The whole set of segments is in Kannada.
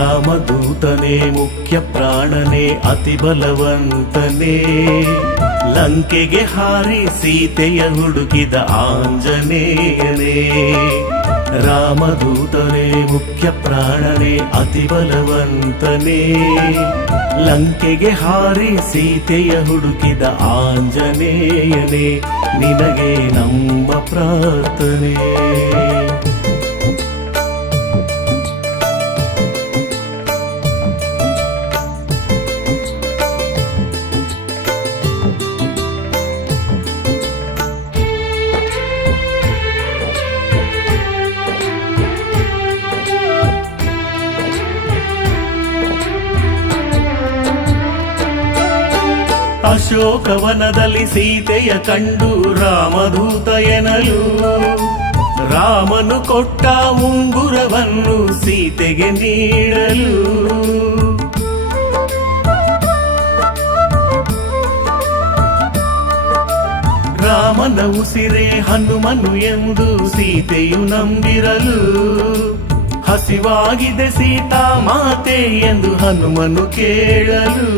ರಾಮದೂತನೇ ಮುಖ್ಯ ಪ್ರಾಣನೇ ಅತಿ ಬಲವಂತನೇ, ಲಂಕೆಗೆ ಹಾರಿ ಸೀತೆಯ ಹುಡುಕಿದ ಆಂಜನೇಯನೇ. ರಾಮದೂತನೇ ಮುಖ್ಯ ಪ್ರಾಣನೇ ಅತಿ ಬಲವಂತನೇ, ಲಂಕೆಗೆ ಹಾರಿ ಸೀತೆಯ ಹುಡುಕಿದ ಆಂಜನೇಯನೇ, ನಿನಗೆ ನಮ್ಮ ಪ್ರಾರ್ಥನೆ. ಅಶೋಕವನದಲ್ಲಿ ಸೀತೆಯ ಕಂಡು ರಾಮದೂತ ಎನ್ನಲು, ರಾಮನು ಕೊಟ್ಟ ಉಂಗುರವನ್ನು ಸೀತೆಗೆ ನೀಡಲು. ರಾಮನ ಉಸಿರೇ ಹನುಮನು ಎಂದು ಸೀತೆಯು ನಂಬಿರಲು, ಹಸಿವಾಗಿದೆ ಸೀತಾ ಮಾತೆ ಎಂದು ಹನುಮನು ಕೇಳಲು,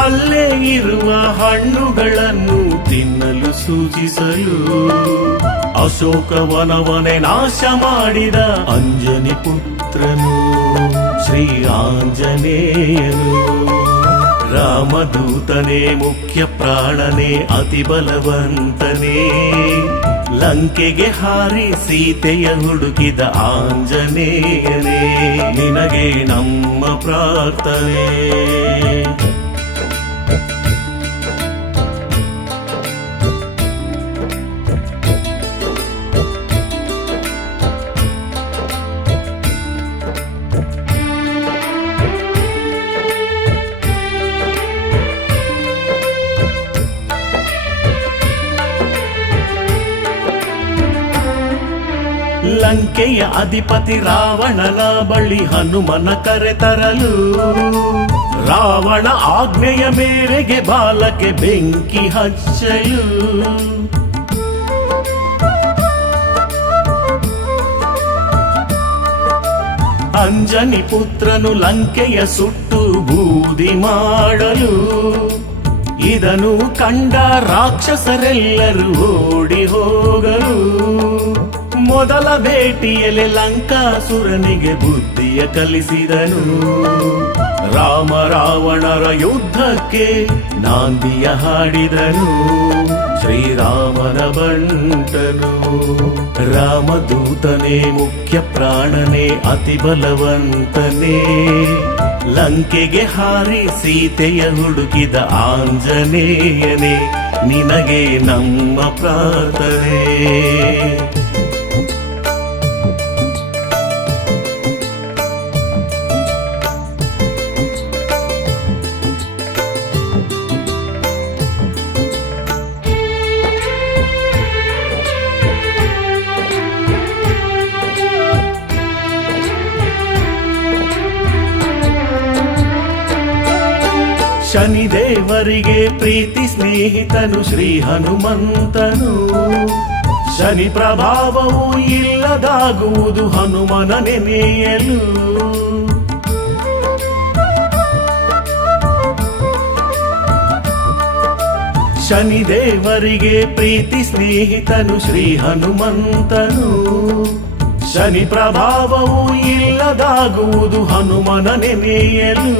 ಅಲ್ಲೇ ಇರುವ ಹಣ್ಣುಗಳನ್ನು ತಿನ್ನಲು ಸೂಚಿಸಲು, ಅಶೋಕವನವನೇ ನಾಶ ಮಾಡಿದ ಅಂಜನಿ ಪುತ್ರನು ಶ್ರೀ ಆಂಜನೇಯನು. ರಾಮದೂತನೇ ಮುಖ್ಯ ಪ್ರಾಣನೇ ಅತಿ ಬಲವಂತನೇ, ಲಂಕೆಗೆ ಹಾರಿ ಸೀತೆಯ ಹುಡುಕಿದ ಆಂಜನೇಯನೇ, ನಿನಗೆ ನಮ್ಮ ಪ್ರಾರ್ಥನೆ. ಲಂಕೆಯ ಅಧಿಪತಿ ರಾವಣನ ಬಳಿ ಹನುಮನ ಕರೆತರಲು, ರಾವಣ ಆಜ್ಞೆಯ ಮೇರೆಗೆ ಬಾಲಕ್ಕೆ ಬೆಂಕಿ ಹಚ್ಚಲು, ಅಂಜನಿ ಪುತ್ರನು ಲಂಕೆಯ ಸುಟ್ಟು ಬೂದಿ ಮಾಡಲು, ಇದನ್ನು ಕಂಡ ರಾಕ್ಷಸರೆಲ್ಲರೂ ಓಡಿ ಹೋಗಲು, ಮೊದಲ ಭೇಟಿಯಲ್ಲಿ ಲಂಕಾಸುರನಿಗೆ ಬುದ್ಧಿಯ ಕಲಿಸಿದನು, ರಾಮ ರಾವಣರ ಯುದ್ಧಕ್ಕೆ ನಾಂದಿಯ ಹಾಡಿದನು ಶ್ರೀರಾಮನ ಬಂಟನು. ರಾಮದೂತನೇ ಮುಖ್ಯ ಪ್ರಾಣನೇ ಅತಿ ಬಲವಂತನೇ, ಲಂಕೆಗೆ ಹಾರಿ ಸೀತೆಯ ಹುಡುಕಿದ ಆಂಜನೇಯನೇ, ನಿನಗೆ ನಮ್ಮ ಪ್ರಾರ್ಥನೆ. ಶನಿದೇವರಿಗೆ ಪ್ರೀತಿ ಸ್ನೇಹಿತನು ಶ್ರೀ ಹನುಮಂತನು, ಶನಿ ಪ್ರಭಾವವು ಇಲ್ಲದಾಗುವುದು ಹನುಮನ ನೆನೆಯಲು. ಶನಿದೇವರಿಗೆ ಪ್ರೀತಿ ಸ್ನೇಹಿತನು ಶ್ರೀ ಹನುಮಂತನು, ಶನಿ ಪ್ರಭಾವವು ಇಲ್ಲದಾಗುವುದು ಹನುಮನ ನೆನೆಯಲು.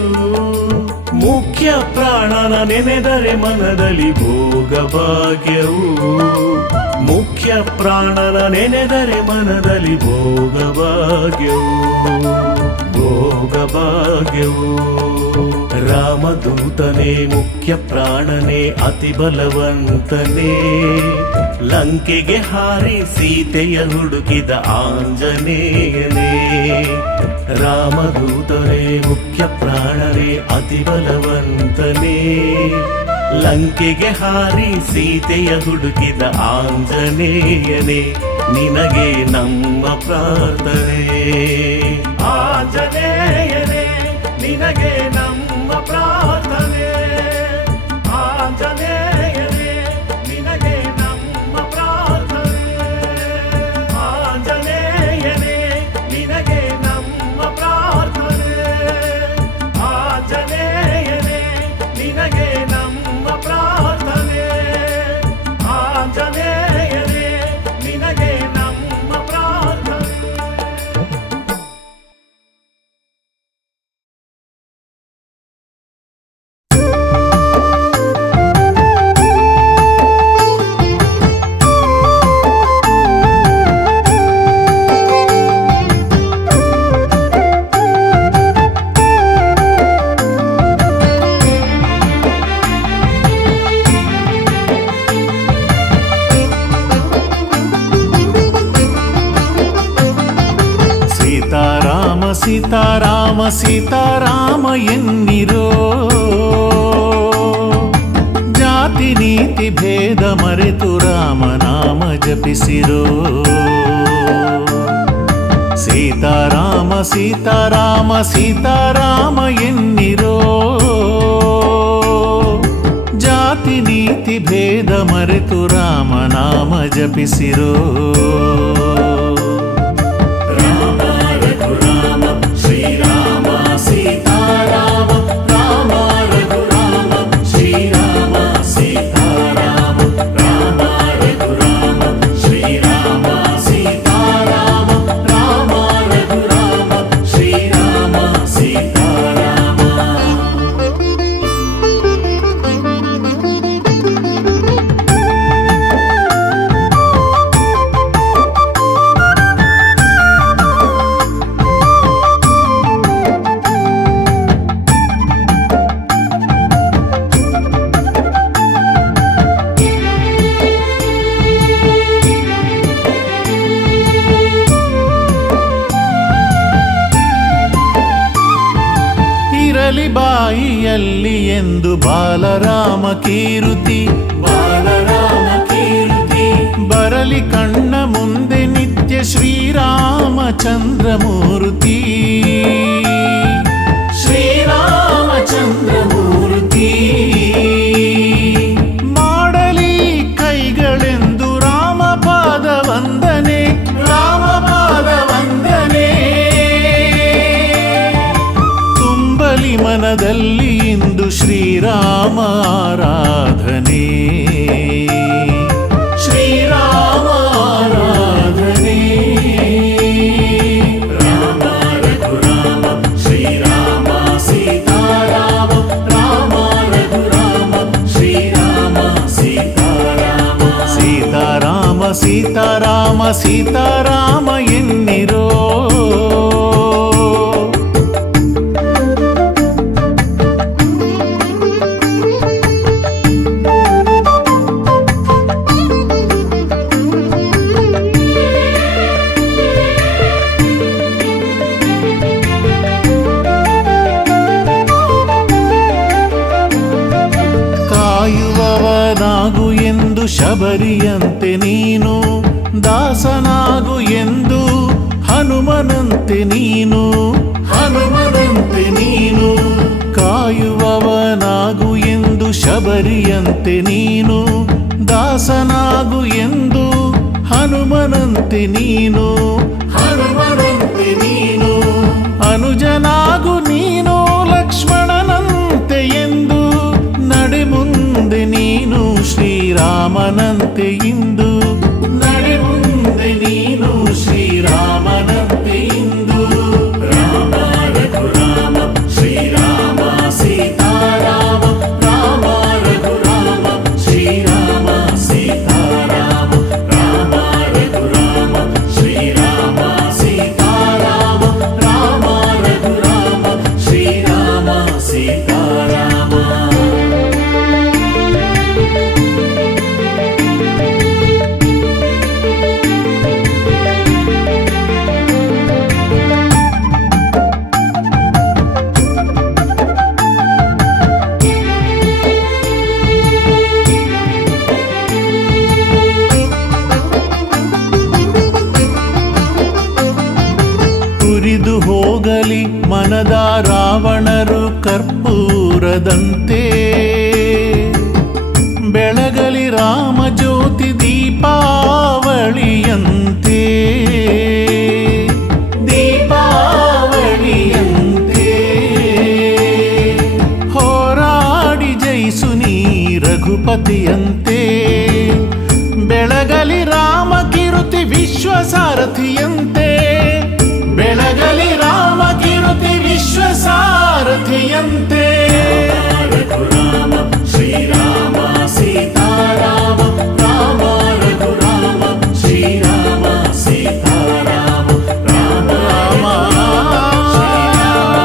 ಮುಖ್ಯ ಪ್ರಾಣನ ನೆನೆದರೆ ಮನದಲ್ಲಿ ಭೋಗ ಭಾಗ್ಯವು, ಮುಖ್ಯ ಪ್ರಾಣನ ನೆನೆದರೆ ಮನದಲ್ಲಿ ಭೋಗ ಭಾಗ್ಯವು, ಭೋಗ ಭಾಗ್ಯವು. ರಾಮದೂತನೇ ಮುಖ್ಯ ಪ್ರಾಣನೇ ಅತಿ ಬಲವಂತನೇ, ಲಂಕೆಗೆ ಹಾರಿ ಸೀತೆಯ ಹುಡುಕಿದ ಆಂಜನೇಯನೇ. ರಾಮದೂತನೇ ಮುಖ್ಯ ಪ್ರಾಣನೇ ಅತಿ ಬಲವಂತನೇ, ಲಂಕೆಗೆ ಹಾರಿ ಸೀತೆಯ ಹುಡುಕಿದ ಆಂಜನೇಯನೇ, ನಿನಗೆ ನಮ್ಮ ಪ್ರಾರ್ಥನೆ. ಆಂಜನೇಯನೇ ನಿನಗೆ ನಮ್ಮ ಪ್ರಾರ್ಥನೆ, ಆಂಜನೇಯನೇ ನಿನಗೆ ನಮ್ಮ ಪ್ರಾರ್ಥನೆ, ಆಂಜನೇಯನೇ ನಿನಗೆ ನಮ್ಮ ಪ್ರಾರ್ಥನೆ. ಸೀತಾರಾಮ ಸೀತಾರಾಮ ಎನ್ನಿರೋ ಜಾತಿ ನೀತಿ ಭೇದ ಮರೆತು ರಾಮನಾಮ ಜಪಿಸಿರೋ ಸೀತಾರಾಮ ಸೀತಾರಾಮ ಸೀತಾರಾಮ ಎನ್ನಿರೋ ಜಾತಿ ನೀತಿ ಭೇದ ಮರೆತು ರಾಮನಾಮ ಜಪಿಸಿರೋ ರಾಮ ರಘುರಾಮ ಶ್ರೀರಾಮ ಸೀತಾರಾಮ ರಾಮ ರಘುರಾಮ ಶ್ರೀರಾಮ ಸೀತಾರಾಮ ರಾಮ ರಘುರಾಮ ಶ್ರೀರಾಮ ಸೀತಾರಾಮ ರಾಮ ರಘುರಾಮ ಶ್ರೀರಾಮ ಸೀತಾರಾಮ ಇರಲಿ ಬಾಯಿಯಲ್ಲಿ ಎಂದು ಬಾಲರಾಮ ಕೀರುತಿ ಬಾಲರಾಮ ಕೀರುತಿ ಬರಲಿ ಕಣ್ಣ ಮುಂದೆ ನಿತ್ಯ ಶ್ರೀರಾಮಚಂದ್ರಮೂರ್ತಿ ಶ್ರೀರಾಮಚಂದ್ರಮೂರ್ತಿ ಮಾಡಲಿ ಕೈಗಳೆಂದು ರಾಮಪಾದ ವಂದನೆ ರಾಮಪಾದ ವಂದನೆ ತುಂಬಲಿ ಮನದಲ್ಲಿ ಇಂದು ಶ್ರೀರಾಮ ಆರಾಧನೆ ಶ್ರೀರಾಮ ಆರಾಧನೆ ರಾಮ ರಘುರಾಮ ಶ್ರೀರಾಮ ಸೀತಾರಾಮ ರಾಮ ರಘುರಾಮ ಶ್ರೀರಾಮ ಸೀತಾರಾಮ ಸೀತಾರಾಮ ಸೀತಾರಾಮ ಸೀತಾರಾಮ ಎನ್ನಿರೋ ಕಾಯುವವನಾಗು ಎಂದು ಶಬರಿಯಂತೆ ನೀನು ದಾಸನಾಗು ಎಂದು ಹನುಮನಂತೆ ನೀನು ಹನುಮನಂತೆ ನೀನು ಕಾಯುವವನಾಗು ಎಂದು ಶಬರಿಯಂತೆ ನೀನು ದಾಸನಾಗು ಎಂದು ಹನುಮನಂತೆ ನೀನು ಹನುಮನಂತೆ ನೀನು ಅನುಜನಾಗು ನೀನು ಲಕ್ಷ್ಮಣನಂತೆ ಎಂದು ನಡೆ ಮುಂದೆ ನೀನು ಶ್ರೀರಾಮನಂತೆ ಇಂದು ನಡೆ ಮುಂದೆ ನೀನು ಶ್ರೀರಾಮನಂತೆ ಇಂದು ರಾಮ ರಘುರಾಮ ಶ್ರೀರಾಮ ಸೀತಾರಾಮ ರಾಮ ರಘುರಾಮ ಶ್ರೀರಾಮ ಸೀತಾರಾಮ ರಾಮ ರಘುರಾಮ ಶ್ರೀರಾಮ ಸೀತಾರಾಮ ರಾಮ ರಘುರಾಮ ಶ್ರೀರಾಮ ಸೀತಾರಾಮ ಉರಿದು ಹೋಗಲಿ ಮನದ ರಾವಣರು ಕರ್ಪೂರದಂತೆ ಬೆಳಗಲಿ ರಾಮ ಜ್ಯೋತಿ ದೀಪಾವಳಿಯಂತೆ ದೀಪಾವಳಿಯಂತೆ ಹೋರಾಡಿ ಜಯಿಸು ನೀ ರಘುಪತಿಯಂತೆ ಬೆಳಗಲಿ ರಾಮ ಕಿರುತಿ ವಿಶ್ವಸಾರಥಿಯಂತೆ ಬೆಳಗಲಿ ರಾಮ ಕಿರುತಿ ವಿಶ್ವಸಾರಥಿಯಂತೆ ರಘುರಾಮ ಶ್ರೀರಾಮ ಸೀತಾರಾಮ ರಾಮ ರಘುರಾಮ ಶ್ರೀರಾಮ ಸೀತಾರಾಮ ರಾಮ ರಾಮ ಶ್ರೀರಾಮ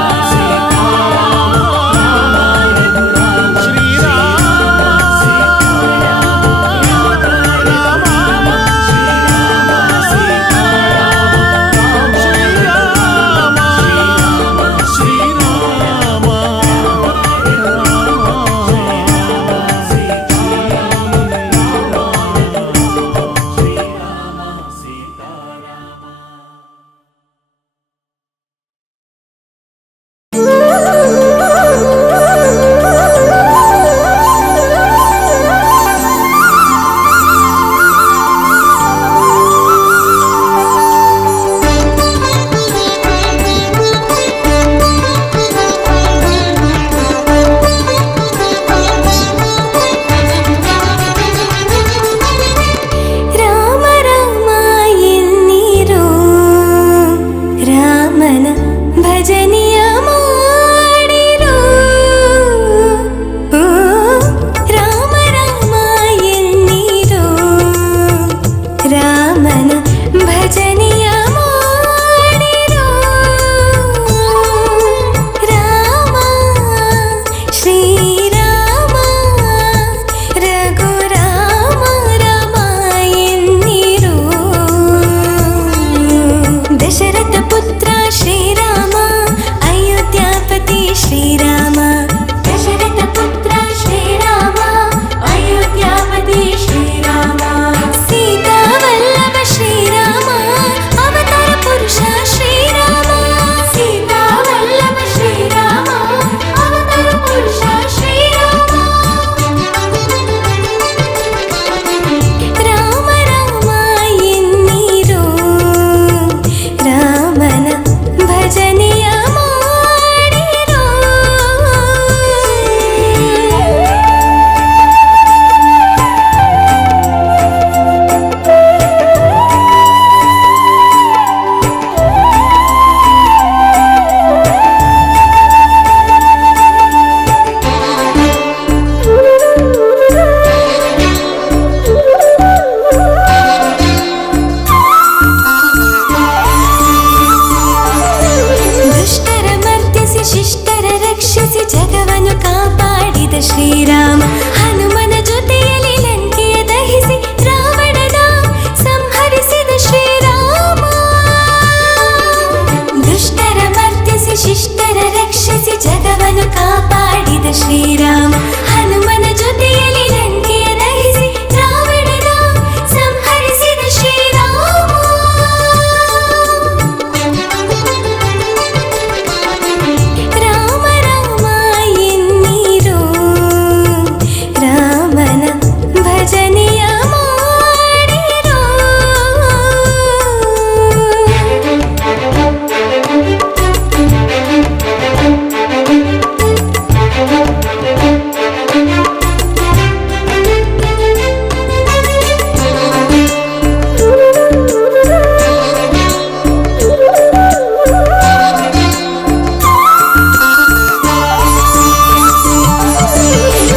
ಶ್ರೀರಾಮ ಹನುಮನ ಜೊತೆಯಲ್ಲಿ ಲಂಕೆಯ ದಹಿಸಿ ರಾವಣನ ಸಂಹರಿಸಿದ ಶ್ರೀರಾಮ ದುಷ್ಟರ ಮರ್ದಿಸಿ ಶಿಷ್ಟರ ರಕ್ಷಿಸಿ ಜಗವನ್ನು ಕಾಪಾಡಿದ ಶ್ರೀರಾಮ ಹನುಮನ ಜೊತೆಯಲ್ಲಿ ಲಂಕೆಯ ದಹಿಸಿ ರಾವಣನ ಸಂಹರಿಸಿದ ಶ್ರೀರಾಮ ರಾಮ ರಾಮ ಎನ್ನೀರೋ ರಾಮನ ಭಜನೆಯ ಮಾಡಿರೋ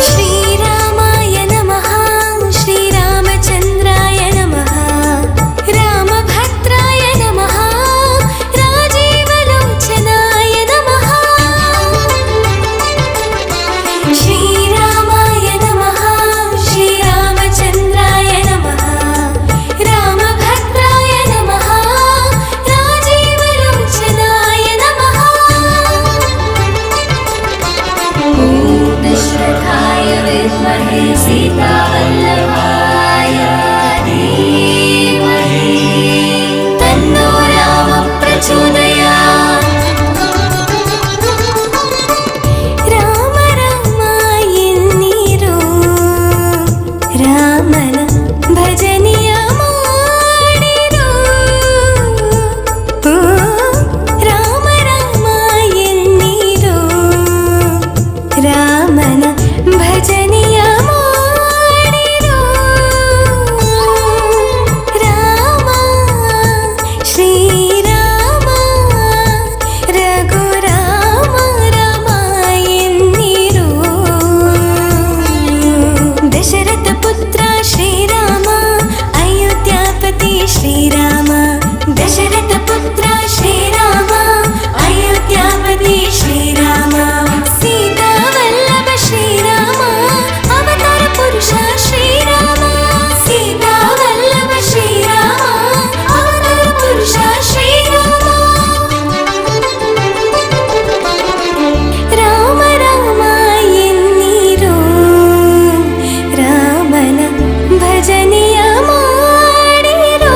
ಶ್ರೀರಾಮಾಯ ನಮಃ ಶ್ರೀರಾಮಚಂದ್ರಾಯ ನಮಃ ರಾಮಭದ್ರಾಯ ನಮಃ ರಾಜೀವಲೋಚನಾಯ ನಮಃ ಶ್ರೀರಾಮಾಯ ನಮಃ ಶ್ರೀರಾಮಚಂದ್ರಾಯ ನಮಃ ರಾಮಭದ್ರಾಯ ನಮಃ ರಾಜೀವಲೋಚನಾಯ ನಮಃ दशरथाय विद्महे सीतावल्लभाय धीमहि तन्नो राम प्रचोदयात् राम राम ಎನ್ನೀರೋ ರಾಮನ ಭಜನೆಯ ಮಾಡಿರೋ ರಾಮ ರಾಮ ಎನ್ನೀರೋ ರಾಮನ ಭಜನೆಯ ಮಾಡಿರೋ ರಾಮ ಶ್ರೀರಾಮ ರಘುರಾಮ ರಾಮ ಎನ್ನೀರೋ ದಶರಥ ಪುತ್ರ ಶ್ರೀರಾಮ ಅಯೋಧ್ಯಾಪತಿ ಶ್ರೀರಾಮ ದಶರಥ ಪುತ್ರ ಶ್ರೀರಾಮ ಅಯೋಧ್ಯಾಪತಿ ಶ್ರೀರಾಮ ಸೀತಾವಲ್ಲಭ ಶ್ರೀರಾಮ ಅವತಾರ ಪುರುಷ ಶ್ರೀರಾಮ ಸೀತಾವಲ್ಲಭ ಶ್ರೀರಾಮ ಅವತಾರ ಪುರುಷ ಶ್ರೀರಾಮ ರಾಮ ರಾಮ ಎನ್ನೀರೋ ರಾಮನ ಭಜನೆಯ ಮಾಡಿರೋ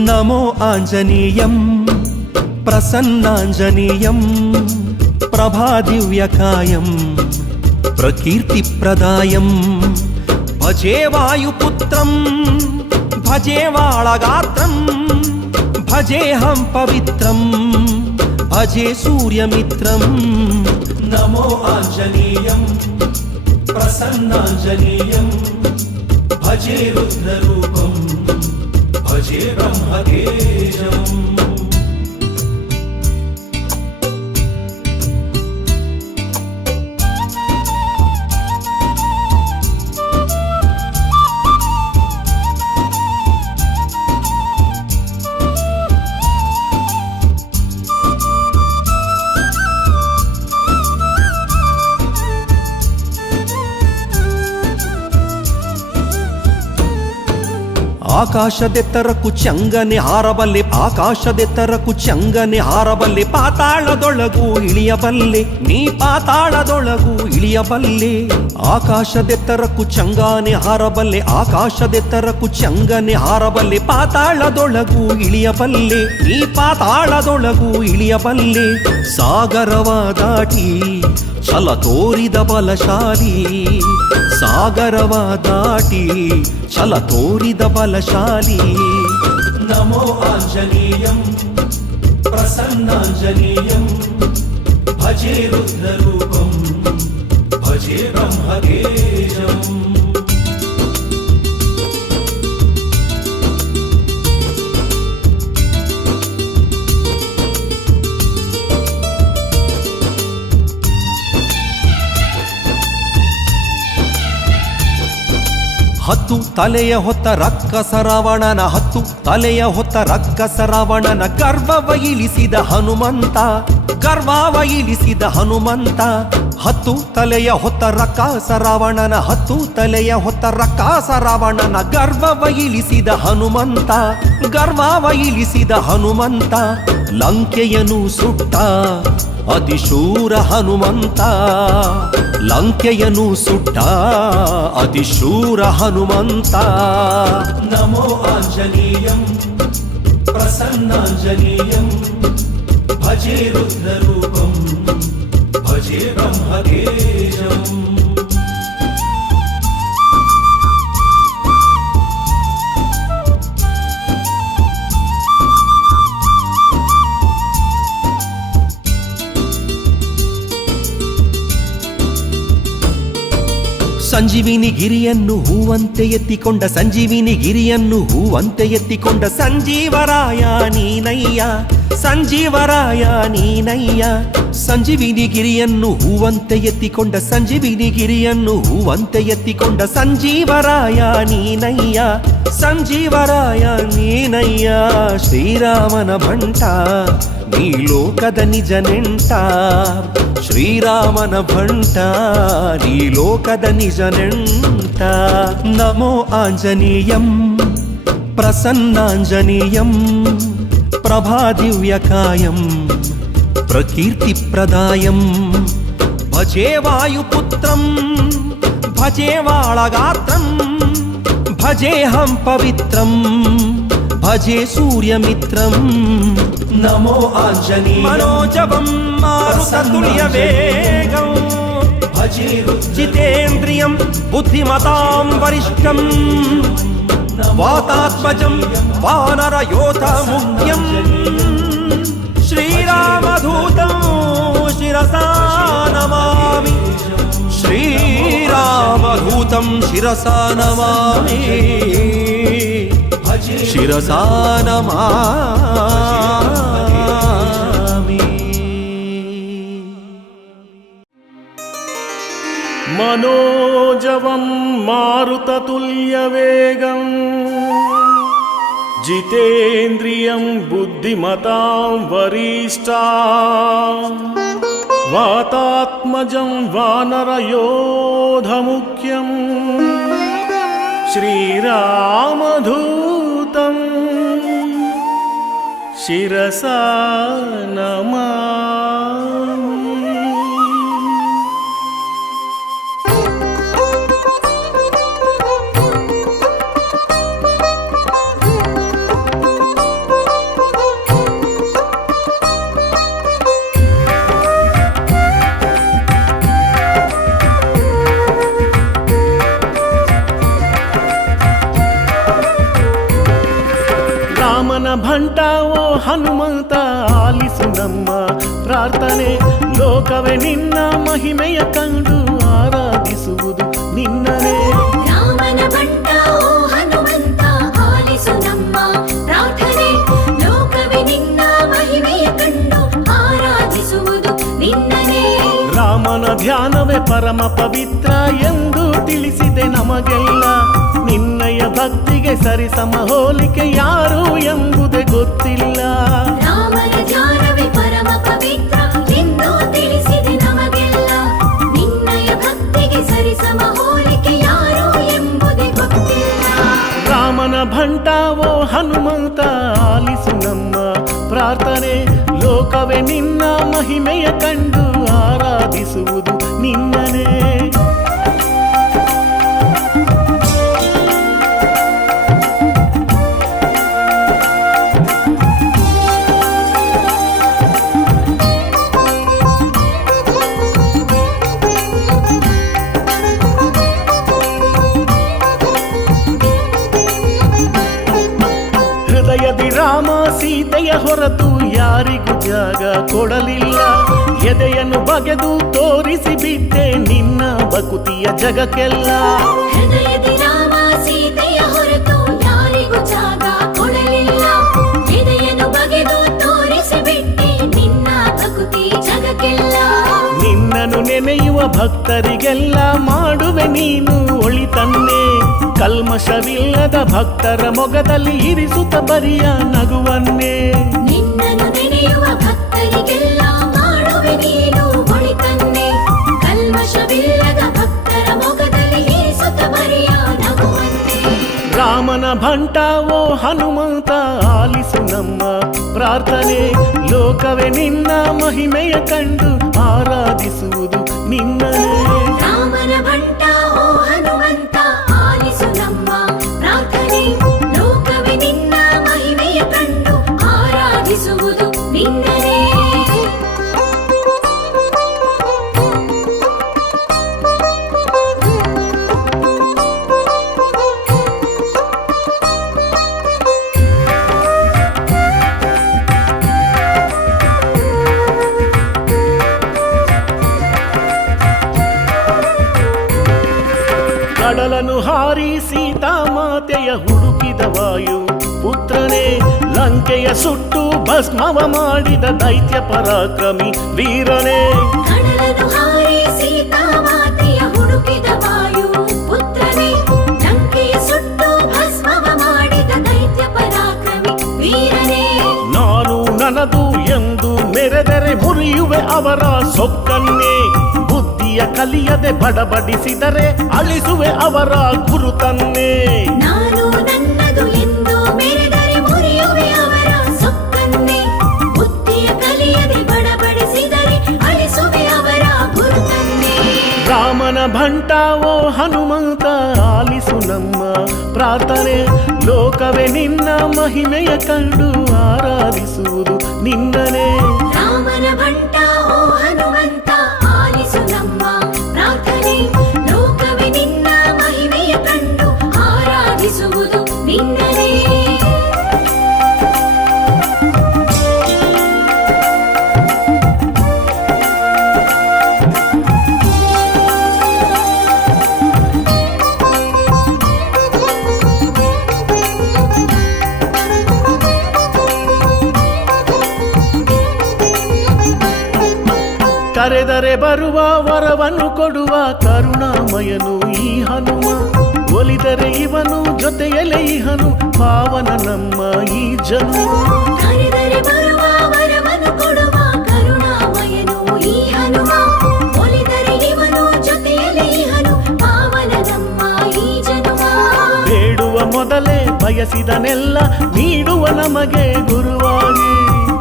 नमो आञ्जनेयं प्रसन्नाञ्जनेयं प्रभादिव्यकायं प्रकीर्तिप्रदायं भजे वायुपुत्रं भजे वाळगात्रं भजेऽहं पवित्रं भजे सूर्यमित्रं नमो आञ्जनेयं प्रसन्नाञ्जनेयं भजे रुद्ररूपं भजे ब्रह्मतेजम् ಆಕಾಶದೆತ್ತರಕ್ಕೂ ಚಂಗನೆ ಹಾರಬಲ್ಲೆ ಆಕಾಶದೆತ್ತರಕ್ಕೂ ಚಂಗನೆ ಹಾರಬಲ್ಲೆ ಪಾತಾಳದೊಳಗೂ ಇಳಿಯಬಲ್ಲೆ ನೀ ಪಾತಾಳದೊಳಗೂ ಇಳಿಯಬಲ್ಲೆ ಆಕಾಶದೆತ್ತರಕ್ಕೂ ಚಂಗಾನೆ ಹಾರಬಲ್ಲೆ ಆಕಾಶದೆತ್ತರಕ್ಕೂ ಚಂಗನೆ ಹಾರಬಲ್ಲೆ ಪಾತಾಳದೊಳಗೂ ಇಳಿಯಬಲ್ಲೆ ನೀ ಪಾತಾಳದೊಳಗೂ ಇಳಿಯಬಲ್ಲೆ ಸಾಗರವ ದಾಟಿ ಛಲ ತೋರಿದ ಬಲಶಾಲಿ ಸಾಗರವ ದಾಟಿ ಛಲ ತೋರಿದ ಬಲಶಾಲಿ ನಮೋ ಆಂಜನೇಯಂ प्रसन्नाञ्जनेयं भजे रुद्ररूपं भजे ब्रह्मतेजम् ಹತ್ತು ತಲೆಯ ಹೊತ್ತ ರಕ್ಕಸ ರಾವಣನ ಹತ್ತು ತಲೆಯ ಹೊತ್ತ ರಕ್ಕಸ ರಾವಣನ ಗರ್ವವ ಇಳಿಸಿದ ಹನುಮಂತ ಗರ್ವವ ಇಳಿಸಿದ ಹನುಮಂತ ಹತ್ತು ತಲೆಯ ಹೊತ್ತ ರಕ್ಕಸ ರಾವಣನ ಹತ್ತು ತಲೆಯ ಹೊತ್ತ ರಕ್ಕಸ ರಾವಣನ ಗರ್ವವ ಇಳಿಸಿದ ಹನುಮಂತ ಗರ್ವವ ಇಳಿಸಿದ ಹನುಮಂತ ಲಂಕೆಯನ್ನು ಸುಟ್ಟ ಅತಿಶೂರ ಹನುಮಂತ ಲಂಕೆಯನ್ನು ಸುಟ್ಟ ಅತಿಶೂರ ಹನುಮಂತ ನಮೋ ಆಂಜನೇಯಂ ಪ್ರಸನ್ನಾಂಜನೇಯಂ ಭಜೆ ರುದ್ರರೂಪಂ ಭಜೆ ಬ್ರಹ್ಮತೇಜಂ ಸಂಜೀವಿನಿ ಗಿರಿಯನ್ನು ಹೂವಂತೆ ಎತ್ತಿಕೊಂಡ ಸಂಜೀವಿನಿ ಗಿರಿಯನ್ನು ಹೂವಂತೆ ಎತ್ತಿಕೊಂಡ ಸಂಜೀವರಾಯ ನೀನಯ್ಯ ಸಂಜೀವರಾಯ ನೀನಯ್ಯ ಸಂಜೀವಿನಿ ಗಿರಿಯನ್ನು ಹೂವಂತೆ ಎತ್ತಿಕೊಂಡ ಸಂಜೀವಿನಿ ಗಿರಿಯನ್ನು ಹೂವಂತೆ ಎತ್ತಿಕೊಂಡ ಸಂಜೀವರಾಯ ನೀನಯ್ಯ ಸಂಜೀವರಾಯ ನೀನಯ್ಯ ಶ್ರೀರಾಮನ ಭಂಟ ನೀ ಲೋಕದ ನಿಜ ನೆಂಟ ಶ್ರೀರಾಮನ ಭಂಟ ನೀ ಲೋಕದ ನಿಜ ನೆಂಟ ನಮೋ ಆಂಜನೇಯಂ ಪ್ರಸನ್ನಾಂಜನೇಯಂ ಪ್ರಭಾದಿವ್ಯಕಾಯಂ ಪ್ರಕೀರ್ತಿಪ್ರದಾಯಂ ಭಜೆ ವಾಯುಪುತ್ರಂ ಭಜೆ ವಾಳಗಾತ್ರಂ ಭಜೇಹಂ ಪವಿತ್ರಂ ಭಜೆ ಸೂರ್ಯಮಿತ್ರಂ ನಮೋ ಆಂಜನೇಯ ಮನೋಜವಂ ಮಾರುತತುಲ್ಯ ವೇಗಂ ಭಜೆ ಜಿತೇಂದ್ರಿಯಂ ಬುದ್ಧಿಮತಾಂ ವರಿಷ್ಠಂ ವಾತಾತ್ಮಜಂ ವಾನರಯೋಧ ಮುಖ್ಯಂ ಶ್ರೀರಾಮಧೂತಂ ಶಿರಸಾ ನಮಾಮಿ ಶ್ರೀರಾಮಧೂತಂ ಶಿರಸಾ ನಮಾಮಿ ಶಿರಸಾ ನಮಾಮಿ मनोजवं मारुततुल्यवेगं जितेन्द्रियं बुद्धिमतां वरिष्ठां वातात्मजं वानरयोधमुख्यं श्रीरामधूतं शिरसा नमामि ಭಂಟ ಓ ಹನುಮಂತ ಆಲಿಸು ನಮ್ಮ ಪ್ರಾರ್ಥನೆ ಲೋಕವೇ ನಿನ್ನ ಮಹಿಮೆಯ ಕಂಡು ಆರಾಧಿಸುವುದು ನಿನ್ನನೇ ರಾಮನ ಭಂಟ ಓ ಹನುಮಂತ ಆಲಿಸು ನಮ್ಮ ಪ್ರಾರ್ಥನೆ ಲೋಕವೇ ನಿನ್ನ ಮಹಿಮೆಯ ಕಂಡು ಆರಾಧಿಸುವುದು ನಿನ್ನನೇ ರಾಮನ ಧ್ಯಾನವೇ ಪರಮ ಪವಿತ್ರ ಎಂದು ತಿಳಿಸಿದೆ ನಮಗೆಲ್ಲ ನಿನ್ನಯ ಭಕ್ತಿಗೆ ಸರಿಸಮ ಹೋಲಿಕೆ ಯಾರು ಎಂಬುದೇ ಗೊತ್ತಿಲ್ಲ ರಾಮನ ಧ್ಯಾನವೇ ಪರಮ ಪವಿತ್ರ ಎಂದು ತಿಳಿಸಿದೆ ನಮಗೆಲ್ಲ ನಿನ್ನಯ ಭಕ್ತಿಗೆ ಸರಿಸಮ ಹೋಲಿಕೆ ಯಾರು ಎಂಬುದೇ ಗೊತ್ತಿಲ್ಲ ರಾಮನ ಭಂಟ ಓ ಹನುಮಂತ ಆಲಿಸು ನಮ್ಮ ಪ್ರಾರ್ಥನೆ ಲೋಕವೇ ನಿನ್ನ ಮಹಿಮೆಯ ಕಂಡು ಆರಾಧಿಸುವುದು ನಿನ್ನನೇ ಹೃದಯದಿ ರಾಮ ಸೀತೆಯ ಹೊರತು ಯಾರಿಗೂ ಜಾಗ ಕೊಡಲಿಲ್ಲ. ಎದೆಯನ್ನು ಬಗೆದು ತೋರಿಸಿ ಬಿಟ್ಟೆ ನಿನ್ನ ಬಕುತಿಯ ಜಗಕ್ಕೆಲ್ಲ. ಹೃದಯದಿ ರಾಮ ಸೀತೆಯ ಹೊರತು ಯಾರಿಗೂ ಜಾಗ ಕೊಡಲಿಲ್ಲ. ಎದೆಯನ್ನು ಬಗೆದು ತೋರಿಸಿ ಬಿಟ್ಟೆ ನಿನ್ನ ಭಕುತಿ ಜಗಕ್ಕೆಲ್ಲ. ನಿನ್ನನ್ನು ನೆನೆಯುವ ಭಕ್ತರಿಗೆಲ್ಲ ಮಾಡುವೆ ನೀನು ಒಳಿತನ್ನೇ. ಕಲ್ಮಶವಿಲ್ಲದ ಭಕ್ತರ ಮೊಗದಲ್ಲಿ ಇರಿಸುತ್ತ ಬರಿಯ ನಗುವನ್ನೇ. ನಿನ್ನನ್ನು ನೆನೆಯುವ ಭಕ್ತರಿಗೆಲ್ಲ ಮಾಡುವೆ ನೀನು ಒಳಿತನ್ನೇ. ಕಲ್ಮಶವಿಲ್ಲದ ಭಕ್ತರ ಮೊಗದಲ್ಲಿ ಇರಿಸುತ್ತ ಬರಿಯ ನಗುವನ್ನೇ. ರಾಮನ ಭಂಟ ಓ ಹನುಮಂತ ಆಲಿಸು ನಮ್ಮ ಪ್ರಾರ್ಥನೆ. ಲೋಕವೇ ನಿನ್ನ ಮಹಿಮೆಯ ಕಂಡು ಆರಾಧಿಸುವುದು ನಿನ್ನನೇ. ರಾಮನ ಭಂಟ ಓ ಹನುಮಂತ ಆಲಿಸು ನಮ್ಮ ಪ್ರಾರ್ಥನೆ. ಲೋಕವೇ ನಿನ್ನ ಮಹಿಮೆಯ ಕಂಡು ಆರಾಧಿಸುವುದು ನಿನ್ನನೇ. ಕಡಲನು ಹಾರಿ ಸೀತಾಮಾತೆಯ ಹುಡುಕಿದ ವಾಯು ಪುತ್ರನೇ. ಲಂಕೆಯ ಸುಟ್ಟು ಭಸ್ಮವ ಮಾಡಿದ ದೈತ್ಯ ಪರಾಕ್ರಮಿ ವೀರನೇ. ಕಡಲನು ಹಾರಿ ಸೀತಾಮಾತೆಯ ಹುಡುಕಿದ ವಾಯು ಪುತ್ರನೇ. ಲಂಕೆಯ ಸುಟ್ಟು ಭಸ್ಮವ ಮಾಡಿದ ದೈತ್ಯ ಪರಾಕ್ರಮಿ ವೀರನೇ. ನಾನು ನನ್ನದು ಎಂದು ಮೆರೆದರೆ ಮುರಿಯುವೆ ಅವರ ಸೊಕ್ಕನ್ನೇ. ಬುದ್ಧಿಯ ಕಲಿಯದೆ ಬಡಬಡಿಸಿದರೆ ಅಳಿಸುವೆ ಅವರ ಗುರುತನ್ನೇ. ನಾನು ನನ್ನದು ಎಂದು ಮೆರೆದರೆ ಮುರಿಯುವೆ ಅವರ ಸೊಕ್ಕನ್ನೇ. ಬುದ್ಧಿಯ ಕಲಿಯದೆ ಬಡಬಡಿಸಿದರೆ ಅಳಿಸುವೆ ಅವರ ಗುರುತನ್ನೇ. ರಾಮನ ಭಂಟ ಓ ಹನುಮಂತ ಆಲಿಸು ನಮ್ಮ ಪ್ರಾರ್ಥನೆ. ಲೋಕವೇ ನಿನ್ನ ಮಹಿಮೆಯ ಕಂಡು ಆರಾಧಿಸುವುದು ನಿನ್ನನೇ. ರಾಮನ ಭಂಟ ಓ ಹನುಮಂತ ಆಲಿಸು ನಮ್ಮ ಪ್ರಾರ್ಥನೆ. ಲೋಕವೇ ನಿನ್ನ ಮಹಿಮೆಯ ಕಂಡು ಆರಾಧಿಸುವುದು ನಿನ್ನನೇ. ಕರೆದರೆ ಬರುವ ವರವನ್ನು ಕೊಡುವ ಕರುಣಾಮಯನು ಈ ಹನುಮ. ಒಲಿದರೆ ಇವನು ಜೊತೆಯಲ್ಲೇ ಇಹನು ಪಾವನ ನಮ್ಮ ಈ ಜನ್ಮ. ಕರೆದರೆ ಬರುವ ವರವನ್ನು ಕೊಡುವ ಕರುಣಾಮಯನು ಈ ಹನುಮ. ಒಲಿದರೆ ಇವನು ಜೊತೆಯಲ್ಲಿ ಇಹನು ಪಾವನ ನಮ್ಮ ಈ ಜನುಮ. ಬೇಡುವ ಮೊದಲೇ ಬಯಸಿದನೆಲ್ಲ ನೀಡುವ ನಮಗೆ ಗುರುವಾಗಿ.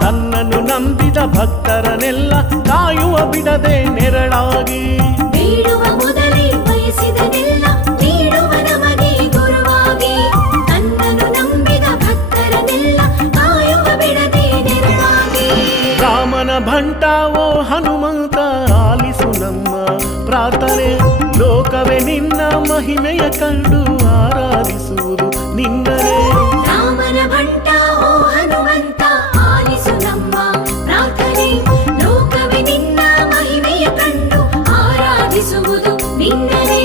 ತನ್ನನ್ನು ನಂಬಿದ ಭಕ್ತರನೆಲ್ಲ ಕಾಯುವ ಬಿಡದೆ ನೆರಳಾಗಿ. ಬೇಡುವ ಮೊದಲೇ ಬಯಸಿದನೆಲ್ಲ ನೀಡುವ ನಮಗೆ ಗುರುವಾಗಿ. ತನ್ನನ್ನು ನಂಬಿದ ಭಕ್ತರನೆಲ್ಲ ಕಾಯುವ ಬಿಡದೆ ನೆರಳಾಗಿ. ರಾಮನ ಭಂಟ ಓ ಹನುಮಂತ ಆಲಿಸು ನಮ್ಮ ಪ್ರಾರ್ಥನೆ. ಲೋಕವೇ ನಿನ್ನ ಮಹಿಮೆಯ ಕಂಡು ಆರಾಧಿಸುವುದು ನಿನ್ನನೇ. ರಾಮನ ಭಂಟ ಓ ಹನುಮಂತ ಆಲಿಸು ನಮ್ಮ ಪ್ರಾರ್ಥನೆ. ಲೋಕವೇ ನಿನ್ನ ಮಹಿಮೆಯ ಕಂಡು ಆರಾಧಿಸುವುದು ನಿನ್ನನೇ.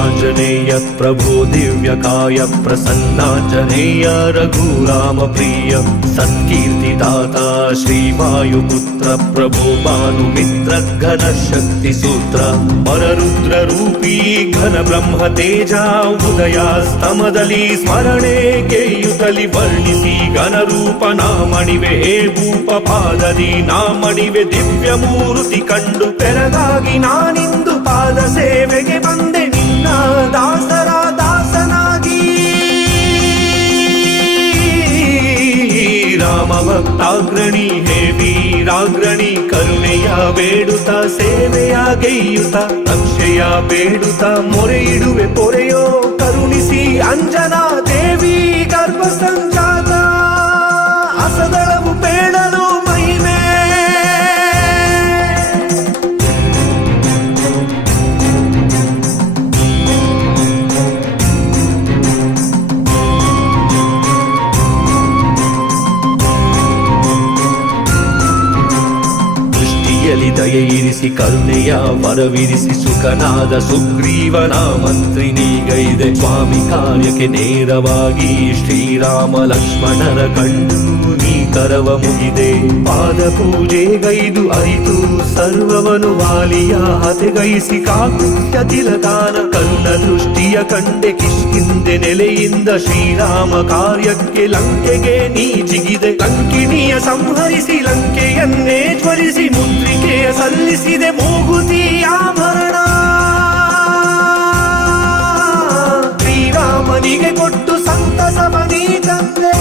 आंजनेय प्रभो दिव्यकाय प्रसन्नांजनेय रघुराम प्रिय सत्कीर्तिदाता श्रीवायुपुत्र प्रभो भानुमित्र घन शक्ति सूत्र पररुद्र रूपी घन ब्रह्म तेजा उदयास्तमदली स्मरणे गेयुतली वर्णिಸಿ घन रूप नामಣಿವೆ ಹೇ ಭೂಪ ಪಾದದಿ ನಾಮಣಿವೆ ದಿವ್ಯ ಮೂರ್ತಿ ಕಂಡು ಬೆರಗಾಗಿ ನಾನಿಂದು ಪಾದ ಸೇವೆಗೆ ಬಂದೆ ನಿನ್ನ ದಾಸರ ದಾಸನಾಗಿ. ರಾಮ ಭಕ್ತಾಗ್ರಣಿ ಹೇ ವೀರಾಗ್ರಣಿ ಕರುಣೆಯ ಬೇಡುತ್ತ ಸೇವೆಯ ಗೈಯುತ್ತ ರಕ್ಷೆಯ ಬೇಡುತ್ತ ಮೊರೆ ಇಡುವೆ ಪೊರೆಯೋ ಕರುಣಿಸಿ ಅಂಜನಾ ದೇವಿ ಗರ್ಭ ಸಂಜಾತ ಅಸದಳವು ಬೇಡಲು ಸೃಷ್ಟಿಯಲಿ ದಯೆ ಇರಿಸಿ ಕರುಣೆಯ ವರವಿರಿಸಿ ಸುಖನಾದ ಸುಗ್ರೀವನ ಮಂತ್ರಿನೀಗೈದೆ ಸ್ವಾಮಿ ಕಾರ್ಯಕ್ಕೆ ನೇರವಾಗಿ ಶ್ರೀರಾಮ ಲಕ್ಷ್ಮಣರ ಕಂಡು ನೀ ಕರವ ಮುಗಿದೆ ಪಾದ ಪೂಜೆಗೈದು ಅರಿತು ಸರ್ವವನು ವಾಲಿಯ ಹತೆಗೈಸಿ ಕಾಕುತ್ಯ ತಿಲದಾನ ಕರುಣ ದೃಷ್ಟಿಯ ಕಂಡೆ ಕಿಷ್ಕಿಂದೆ ನೆಲೆಯಿಂದ ಶ್ರೀರಾಮ ಕಾರ್ಯಕ್ಕೆ ಲಂಕೆಗೆ ನೀ ಜಿಗಿದೆ ಲಂಕಿಣಿಯ ಸಂಹರಿಸಿ ಲಂಕೆಯನ್ನೇ ಜ್ವಲಿಸಿ ಮುದ್ರಿಕೆಯ ಸಲ್ಲಿಸಿದೆ ಮೂಗುತಿ ಆಭರಣ ಶ್ರೀರಾಮನಿಗೆ ಕೊಟ್ಟು ಸಂತಸವನಿ ತಂದೆ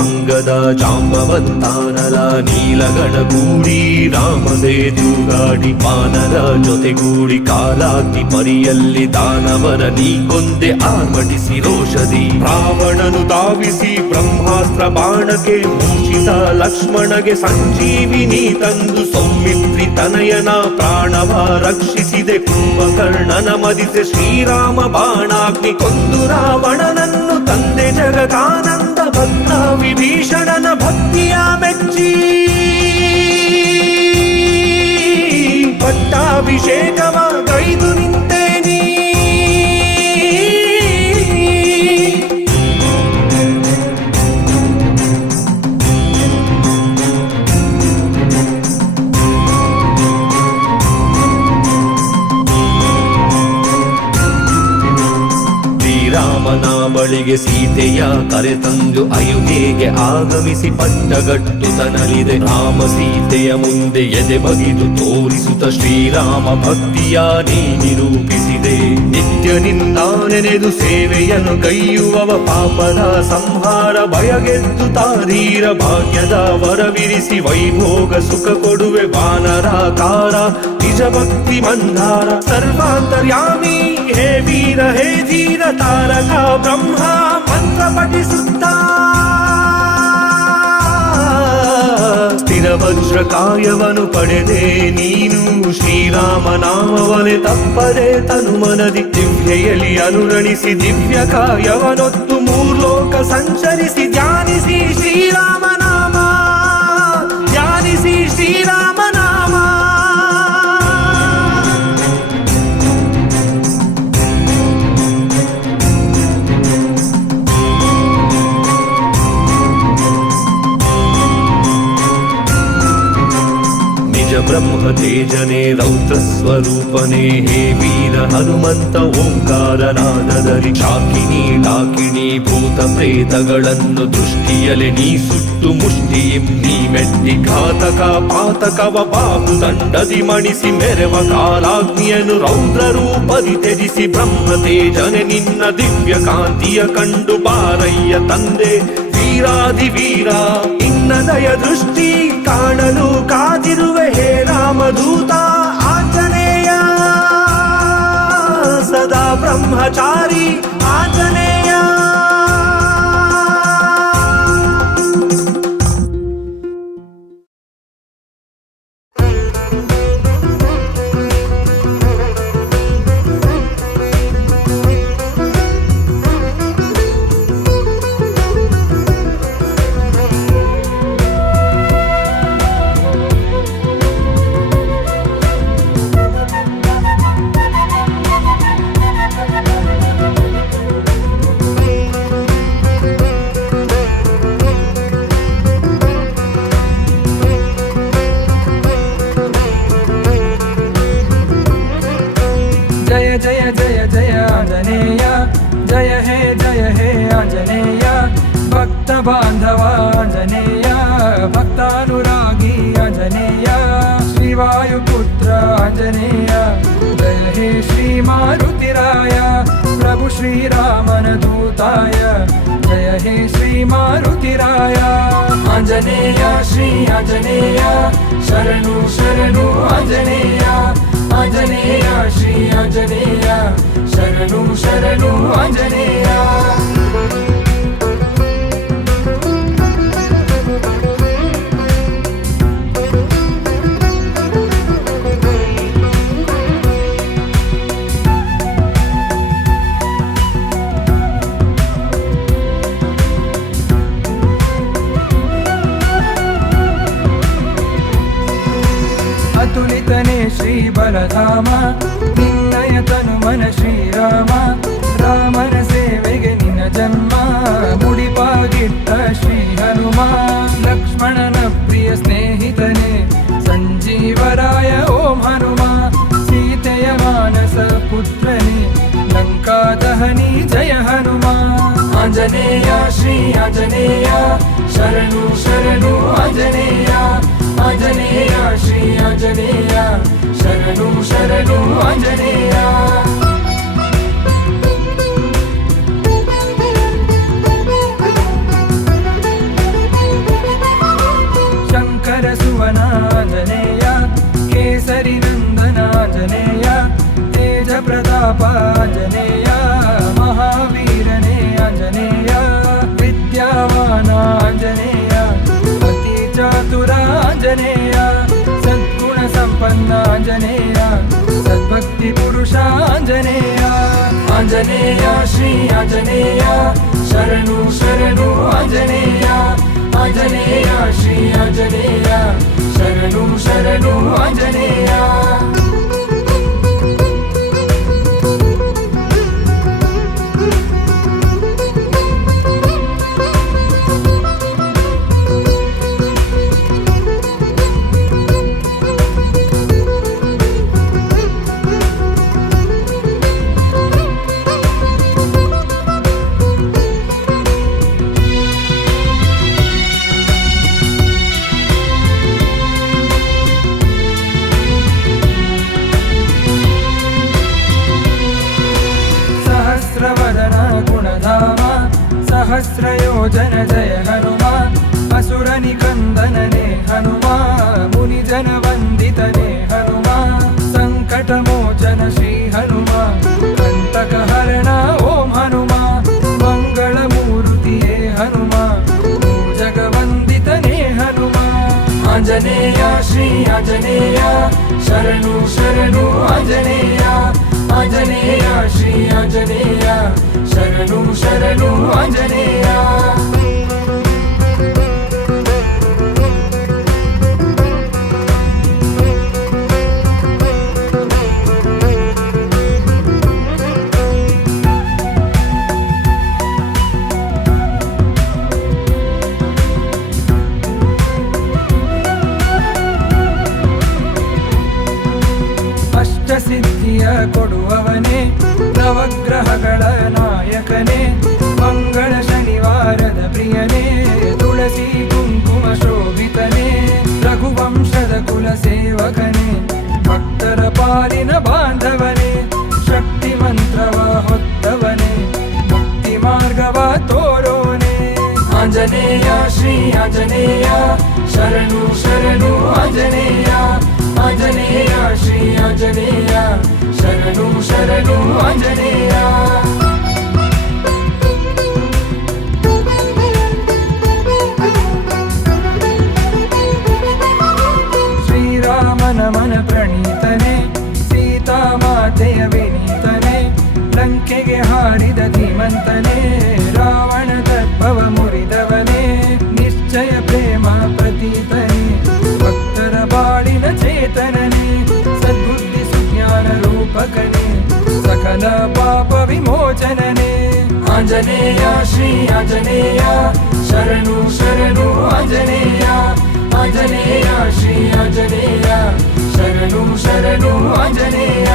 ಅಂಗದ ಜಾಂಬವಂತಾನಲ ನೀಲಗಣಗೂಡಿ ರಾಮಸೇತುಗಾಡಿ ವಾನರ ಜೊತೆಗೂಡಿ ಕಾಲಾಗ್ನಿ ಪರಿಯಲ್ಲಿ ದಾನವರ ನೀ ಕೊಂದೆ ಆರ್ಭಟಿಸಿ ರೋಷದಿ ರಾವಣನು ಧಾವಿಸಿ ಬ್ರಹ್ಮಾಸ್ತ್ರ ಬಾಣಕ್ಕೆ ಮೂಷಿತ ಲಕ್ಷ್ಮಣಗೆ ಸಂಜೀವಿನಿ ತಂದು ಸೌಮಿತ್ರಿ ತನಯನ ಪ್ರಾಣವ ರಕ್ಷಿಸಿದೆ ಕುಂಭಕರ್ಣನ ಮದಿಸೆ ಶ್ರೀರಾಮ ಬಾಣಾಗ್ನಿ ಕೊಂದು ರಾವಣನನ್ನು ತಂದೆ ಜಗದಾನಂದ ಭಕ್ತ ವಿಭೀಷಣನ ಭಕ್ತಿಯ ಮೆಚ್ಚಿ ಪಟ್ಟಾಭಿಷೇಕವ ಗೈದು ನಿಂತೇನಿ ರಾಮನ ಬಳಿಗೆ ಸೀತೆಯ ಕರೆತಂದು ಅಯೋಧ್ಯೆಗೆ ಆಗಮಿಸಿ ಪಟ್ಟಗಟ್ಟುತನಲಿದೆ ರಾಮ ಸೀತೆಯ ಮುಂದೆ ಎದೆ ಬಗಿದು ತೋರಿಸುತ್ತ ಶ್ರೀರಾಮ ಭಕ್ತಿಯ ನೀ ನಿರೂಪಿಸಿದೆ ನಿತ್ಯ ನಿನ್ನ ನೆನೆದು ಸೇವೆಯನ್ನು ಕೈಯುವವ ಪಾಪದ ಸಂಹಾರ ಭಯಗೆದ್ದು ತಾರೀರ ಭಾಗ್ಯದ ವರವಿರಿಸಿ ವೈಭೋಗ ಸುಖ ಕೊಡುವೆ ವಾನರಾಕಾರ ನಿಜ ಭಕ್ತಿ ಮಂದಾರ ಸರ್ವಾಂತರ್ಯಾಮಿ ಹೇ ವೀರ ಹೇ ಧೀರ ತಾರಕ ಬ್ರಹ್ಮ ಮಂತ್ರ ಪಠಿಸುತ್ತ ಸ್ಥಿರ ವಜ್ರಕಾಯವನು ಪಡೆದೆ ನೀನು ಶ್ರೀರಾಮ ನಾಮವನೆ ತಪ್ಪದೆ ತನು ಮನದಿ ದಿವ್ಯೆಯಲ್ಲಿ ಅನುರಣಿಸಿ ದಿವ್ಯ ಕಾಯವನೊತ್ತು ಮೂರ್ಲೋಕ ಸಂಚರಿಸಿ ಧ್ಯಾನಿಸಿ ಶ್ರೀರಾಮ ನಾಮ ಧ್ಯಾನಿಸಿ ಶ್ರೀರಾಮ ನಾಮ ಬ್ರಹ್ಮ ತೇಜನೆ ರೌದ್ರ ಸ್ವರೂಪನೆ ಹೇ ವೀರ ಹನುಮಂತ ಓಂಕಾರನಾದದಲ್ಲಿ ಶಾಕಿನಿ ಡಾಕಿಣಿ ಭೂತ ಪ್ರೇತಗಳನ್ನು ದೃಷ್ಟಿಯಲೆ ನೀ ಸುಟ್ಟು ಮುಷ್ಟಿಯಿಂ ನೀ ಮೆಟ್ಟಿ ಘಾತಕ ಪಾತಕವ ಬಾಹು ದಂಡದಿ ಮಣಿಸಿ ಮೆರವ ಕಾಲಾಗ್ನಿಯನ್ನು ರೌದ್ರ ರೂಪದಿ ತ್ಯಜಿಸಿ ಬ್ರಹ್ಮ ತೇಜನೆ ನಿನ್ನ ದಿವ್ಯ ಕಾಂತಿಯ ಕಂಡು ಬಾರಯ್ಯ ತಂದೆ ವೀರಾಧಿ ವೀರ ನಿನ್ನ ದಯ ದೃಷ್ಟಿ ಕಾಣಲು ಕಾದಿರುವೆ ಹೇ ರಾಮದೂತ ಆಂಜನೇಯ ಸದಾ ಬ್ರಹ್ಮಚಾರಿ ಆಂಜನೇಯ बांधव आंजनेय भक्तानुरागी आंजनेय श्रीवायुपुत्र आंजनेय जय हे श्री मारुतिराय प्रभु श्रीरामन दूताय जय हे श्री मारुतिराय आंजनेय श्री आंजनेय शरणु शरणु आंजनेय आंजनेय श्री आंजनेय शरणु शरणु आंजनेय ಶ್ರೀಬಲಧಾಮ ನಿನ್ನಯ ತನು ಮನ ಶ್ರೀರಾಮ ರಾಮನ ಸೇವೆಗೆ ನಿನ್ನ ಜನ್ಮ ಮುಡಿಪಾಗಿಟ್ಟ ಶ್ರೀ ಹನುಮ ಲಕ್ಷ್ಮಣನ ಪ್ರಿಯ ಸ್ನೇಹಿತನೇ ಸಂಜೀವರಾಯ ಓಂ ಹನುಮ ಸೀತೆಯ ಮಾನಸ ಪುತ್ರನೇ ಲಂಕಾ ದಹನಿ ಜಯ ಹನುಮ ಆಂಜನೇಯ ಶ್ರೀ ಆಂಜನೇಯ ಶರಣು ಶರಣು ಆಂಜನೇಯ ಆಂಜನೇಯ ಶ್ರೀ ಆಂಜನೇಯ ಶರಣು ಶರಣು ಆಂಜನೇಯ ಶಂಕರ ಸುವನ ಆಂಜನೇಯ ಕೇಸರಿ ನಂದನ ಆಂಜನೇಯ ತೇಜ ಪ್ರತಾಪ ಆಂಜನೇಯ ಮಹಾವೀರನೇ ಆಂಜನೇಯ ವಿದ್ಯಾವಾನ ಆಂಜನೇಯ ಅತಿ ಚಾತುರ ಆಂಜನೇಯ ಸದ್ಗುಣ ಸಂಪನ್ನ ಆಂಜನೇಯ ಸದ್ಭಕ್ತಿ ಪುರುಷ ಆಂಜನೇಯ ಆಂಜನೇಯ ಶ್ರೀ ಆಂಜನೇಯ ಶರಣು ಶರಣು ಆಂಜನೇಯ ಆಂಜನೇಯ ಶ್ರೀ ಆಂಜನೇಯ ಶರಣು ಶರಣು ಆಂಜನೇಯ सहस्रवदन गुणधाम सहस्रयोजन जय हनुमा असुर निकंदनने हनुमा मुनिजन वंदितने हनुमा संकट मोचन श्री हनुमा कंटक हरण ओम हनुमा मंगल मूर्तिये हनुमा जगवंदितने हनुमा आंजनेय श्री आंजनेय शरणु शरणु आंजनेय आंजनेय श्री आंजनेय शरणु शरणु आंजनेय ಸಿದ್ಧಿಯ ಕೊಡುವವನೇ ನವಗ್ರಹಗಳ ನಾಯಕನೇ ಮಂಗಳ ಶನಿವಾರದ ಪ್ರಿಯನೇ ತುಳಸಿ ಕುಂಕುಮ ಶೋಭಿತನೇ ರಘುವಂಶದ ಕುಲ ಸೇವಕನೇ ಭಕ್ತರ ಪಾಲಿನ ಬಾಂಧವನೇ ಶಕ್ತಿ ಮಂತ್ರವ ಹೊತ್ತವನೇ ಮುಕ್ತಿ ಮಾರ್ಗವ ತೋರೋನೆ ಆಂಜನೇಯ ಶ್ರೀ ಆಂಜನೇಯ ಶರಣು ಶರಣು ಆಂಜನೇಯ ಆಂಜನೇಯ ಶ್ರೀ ಆಂಜನೇಯ ಶರಣು ಶರಣು ಆಂಜನೇಯ ಶ್ರೀರಾಮನ ಮನ ಪ್ರಣೀತನೇ ಸೀತಾ ಮಾತೆಯ ವಿನೀತನೇ ಲಂಕೆಗೆ ಹಾರಿದ ಧೀಮಂತನೇ ರಾವಣ ತತ್ವವ ಮುರಿದವನೇ ನಿಶ್ಚಯ ಪ್ರೇಮ ಪ್ರತೀತನೇ ಭಕ್ತರ ಬಾಳಿನ ಚೇತನನೇ ಸದ್ಬುದ್ಧಿ ಸುಜ್ಞಾನ ರೂಪಕನೇ ಸಕಲ ಪಾಪ ವಿಮೋಚನನೇ ಆಂಜನೇಯ ಶ್ರೀ ಆಂಜನೇಯ ಶರಣು ಶರಣು ಆಂಜನೇಯ ಆಂಜನೇಯ ಶ್ರೀ ಆಂಜನೇಯ ಶರಣು ಶರಣು ಆಂಜನೇಯ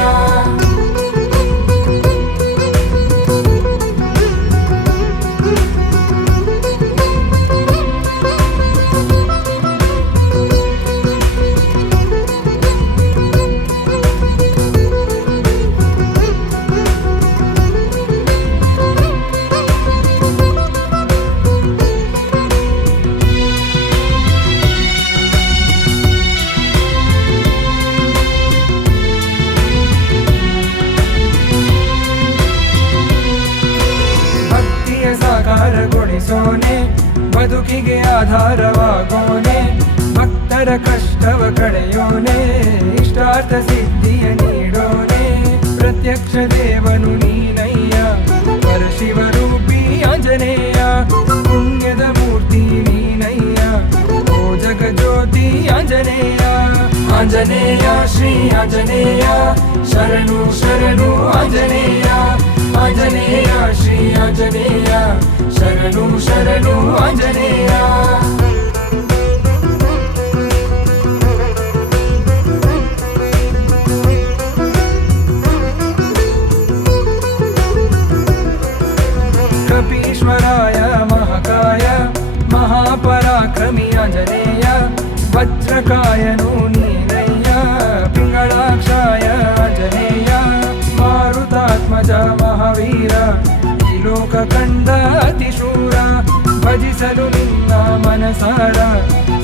ಸಾಕಾರಗೊಳಿಸೋನೆ ಬದುಕಿಗೆ ಆಧಾರವಾಗೋನೆ ಭಕ್ತರ ಕಷ್ಟವ ಕಳೆಯೋನೆ ಇಷ್ಟಾರ್ಥ ಸಿದ್ಧಿಯ ನೀಡೋನೆ ಪ್ರತ್ಯಕ್ಷ ದೇವನು ನೀನಯ್ಯ ಪರಶಿವರೂಪಿ ಆಂಜನೇಯ ಪುಣ್ಯದ ಮೂರ್ತಿ ನೀನಯ್ಯ ಓ ಜಗಜ್ಯೋತಿ ಆಂಜನೇಯ ಆಂಜನೇಯ ಶ್ರೀ ಆಂಜನೇಯ ಶರಣು ಶರಣು ಆಂಜನೇಯ ಆಂಜನೇಯ ಶ್ರೀ ಆಂಜನೇಯ ಶರಣು ಶರಣು ಆಂಜನೇಯ ಕಪೀಶ್ವರಾಯ ಮಹಾಕಾಯ ಮಹಾಪರಾಕ್ರಮಿ ಆಂಜನೇಯ ವಜ್ರಕಾಯನು ನೀನಯ್ಯ ಪಿಂಗಳಾಕ್ಷಾಯ ಆಂಜನೇಯ ಮಾರುತಾತ್ಮಜ ಮಹಾವೀರ ಈ ಲೋಕ ಕಂಡ ಅತಿಶೂರ ಭಜಿಸಲು ನಿನ್ನ ಮನಸಾರ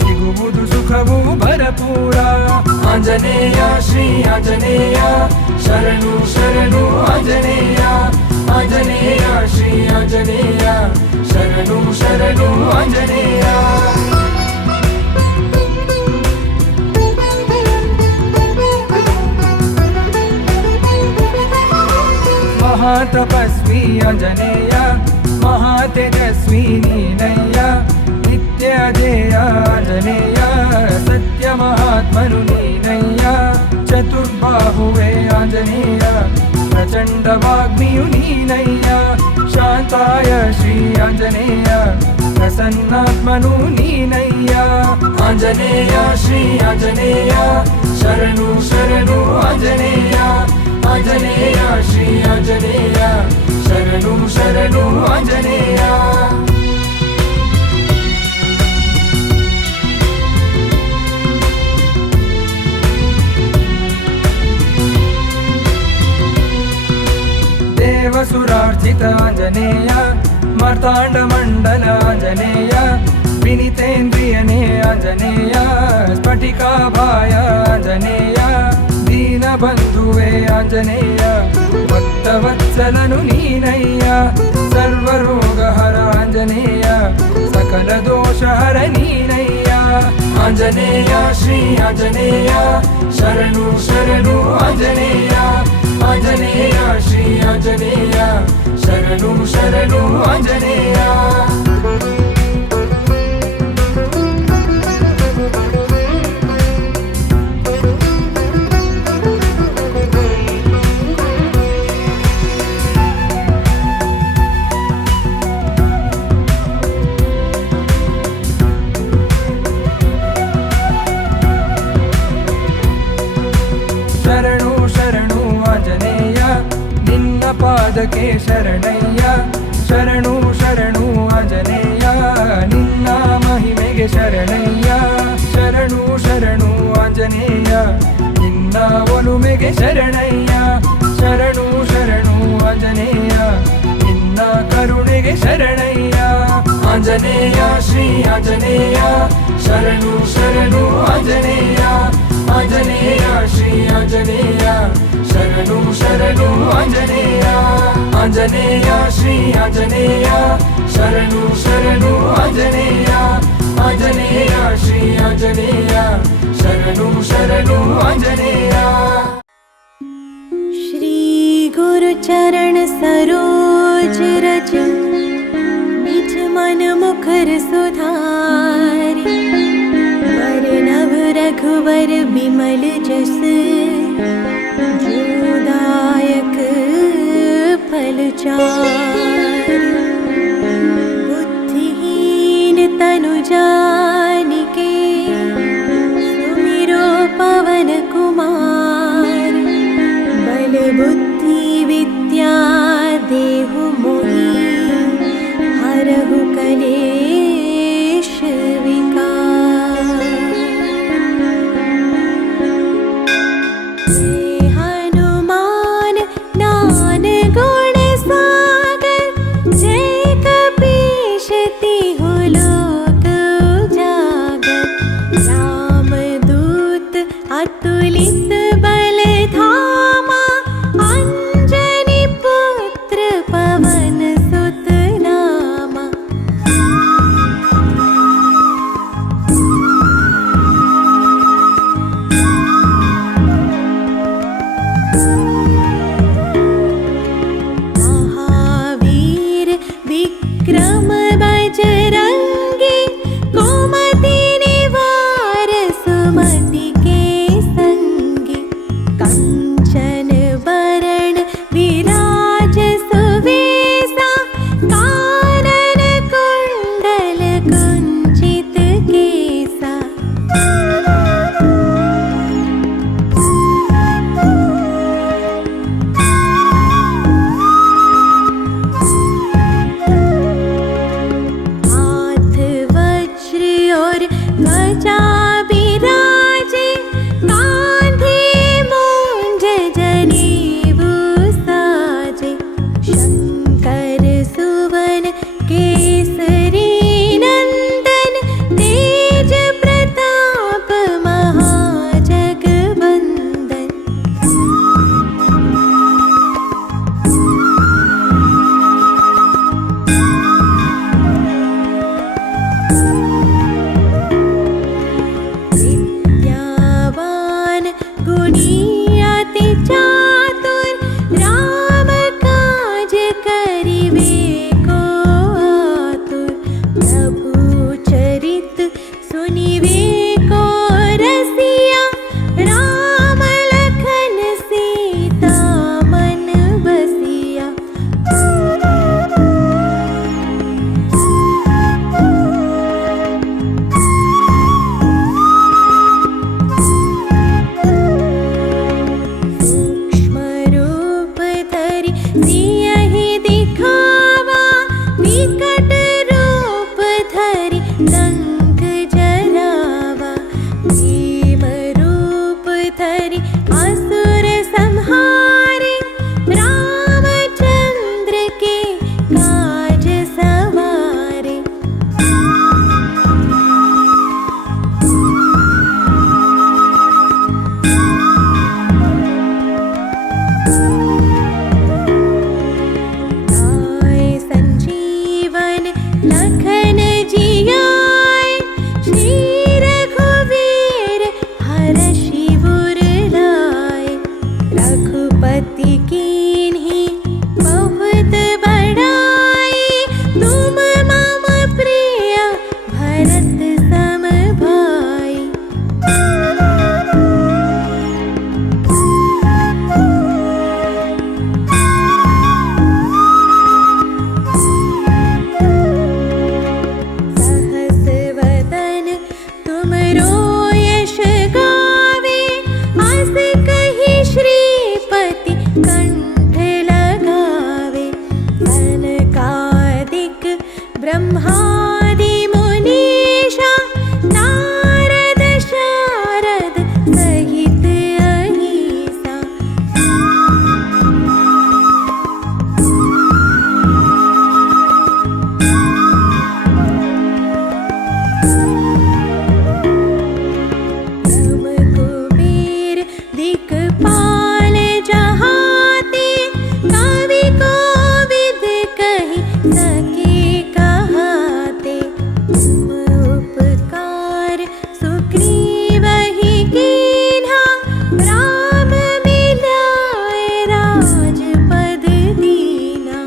ಸಿಗುವುದು ಸುಖವು ಭರಪೂರ ಆಂಜನೇಯ ಶ್ರೀ ಆಂಜನೇಯ ಶರಣು ಶರಣು ಆಂಜನೇಯ ಆಂಜನೇಯ ಶ್ರೀ ಆಂಜನೇಯ ಶರಣು ಶರಣು ಆಂಜನೇಯ ಮಹಾತಪಸ್ವಿ ಆಂಜನೇಯ ಮಹಾತೇಜಸ್ವಿ ನೀನಯ್ಯ ನಿತ್ಯ ಜಯ ಆಂಜನೇಯ ಸತ್ಯ ಮಹಾತ್ಮನು ನೀನಯ್ಯ ಚತುರ್ಬಾಹುವೆ ಆಂಜನೇಯ ಪ್ರಚಂಡ ವಾಗ್ಮಿಯು ನೀನಯ್ಯ ಶಾಂತಾಯ ಶ್ರೀ ಆಂಜನೇಯ ಪ್ರಸನ್ನಾತ್ಮನು ನೀನಯ್ಯ ಆಂಜನೇಯ ಶ್ರೀ ಆಂಜನೇಯ ಶರಣು ಶರಣು ಆಂಜನೇಯ ಆಂಜನೇಯ ಶ್ರೀ ಆಂಜನೇಯ ಶರಣು ಶರಣು ಆಂಜನೇಯ ದೇವಸುರಾರ್ಚಿತ ಆಂಜನೇಯ ಮಾರ್ತಾಂಡ ಮಂಡಲ ಆಂಜನೇಯ ವಿನಿತೇಂದ್ರಿಯನೇ ಆಂಜನೇಯ ಸ್ಫಟಿಕಾಭಾಯ ಆಂಜನೇಯ ದೀನಬಂಧುವೇ ಆಂಜನೇಯ ಭಕ್ತವತ್ಸಲನು ನೀನಯ್ಯ ಸರ್ವರೋಗಹರ ಆಂಜನೇಯ ಸಕಲ ದೋಷಹರ ನೀನಯ್ಯ ಆಂಜನೇಯ ಶ್ರೀ ಆಂಜನೇಯ ಶರಣು ಶರಣು ಆಂಜನೇಯ ಆಂಜನೇಯ ಶ್ರೀ ಆಂಜನೇಯ ಶರಣು ಶರಣು ಆಂಜನೇಯ ಶರಣು ಶರಣು ಆಂಜನೇಯ ನಿನ್ನ ಪಾದಕ್ಕೆ ಶರಣಯ್ಯ ಶರಣು ಶರಣು ಆಂಜನೇಯ ನಿನ್ನ ಮಹಿಮೆಗೆ ಶರಣಯ್ಯ ಶರಣು ಶರಣು ಆಂಜನೇಯ ನಿನ್ನ ಒಲುಮೆಗೆ ಶರಣಯ್ಯ ಶರಣು ಶರಣು ಆಂಜನೇಯ ನಿನ್ನ ಕರುಣೆಗೆ ಶರಣಯ್ಯ ಆಂಜನೇಯ ಶ್ರೀ ಆಂಜನೇಯ ಶರಣು ಶರಣು ಆಂಜನೇಯ ಆಂಜನೇಯ ಶ್ರೀ ಆಂಜನೇಯ ಶರಣು ಶರಣು ಆಂಜನೇಯ ಆಂಜನೇಯ ಶ್ರೀ ಆಂಜನೇಯ ಶರಣು ಶರಣು ಆಂಜನೇಯ ಆಂಜನೇಯ ಶ್ರೀ ಆಂಜನೇಯ ಶರಣು ಶರಣು ಆಂಜನೇಯ श्री गुरु चरण सरोज रज निज मन मुखर सुधारि नव रघुवर बिमल जस जोदायक फल चारि बुद्धिहीन तनु जानिके सुमिरो पवन कुमार बल बुद्धि विद्या देहु मोहि हरहु कलेश विकार हनुमान ज्ञान गुण सागर जय कपीश तिहु लोक उजागर कुंचित केसा हाथ वज्र और ध्वजा बिराजे कांधे मूंज जनेऊ साजे शंकर सुवन केसरी नंदन तेज प्रताप महाजगवंदन विद्यावान गुणी अति चातुर राम काज करिबे को आतुर प्रभु चरित सुनिबे को रसिया राम लखन सीता मन बसिया सूक्ष्म रूप धरि सियहि दिखावा विकट रूप धरि लंक जरावा भीम रूप धरि असुर संहारे रामचंद्र के काज सवारे आए संजीवन लखन जियाए श्री रघुवीर हरषि उर लाए रघुपति कीन्ही बहुत बड़ाई तुम मम प्रिय भरत सम भाई सहस वदन तुमरो यश गावे अस कहि श्रीपति कंठ लगावे सनकादिक ब्रह्मादि मुनीषा नारद शारद सहित अहिसा ब्रह्म कुबेर दिक्पाल जहाते कवि कोविद कहि सके कहाते तुम उपकार सुग्रीवहि कीन्हा राम मिलाए राजपद दीना